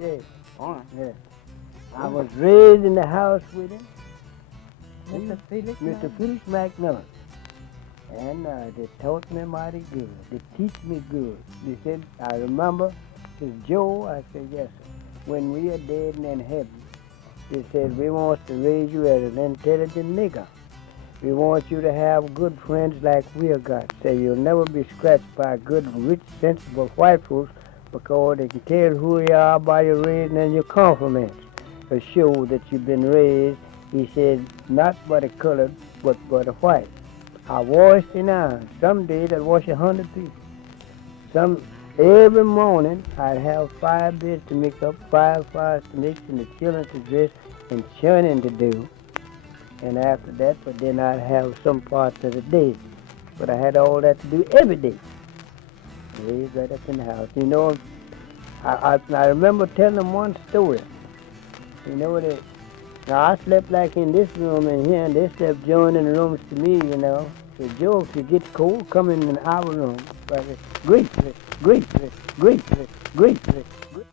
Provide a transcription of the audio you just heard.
Yeah, Fine. yeah. I was raised in the house with him. Mr. Felix? Mr. Felix McMillan. And they taught me mighty good. They teach me good. They said, I remember, says Joe, I said, yes, sir. When we are dead and in heaven, they said, we want to raise you as an intelligent nigger. We want you to have good friends like we are got. Say you'll never be scratched by good, rich, sensible white folks because they can tell who you are by your raising and your compliments. To show that you've been raised, he said, not by the colored, but by the white. I washed in iron. Some days I'd wash 100 people. Every morning I'd have 5 beds to make up, 5 fires to mix, and the children to dress, and churning to do. And after that, but then I'd have some parts of the day. But I had all that to do every day. Raised right up in the house. You know, I remember telling them one story. You know, now I slept like in this room in here, and they slept joining the rooms to me, you know. So Joe, if you get cold, come in our room. But greatly, greatly, greatly, greatly, greatly.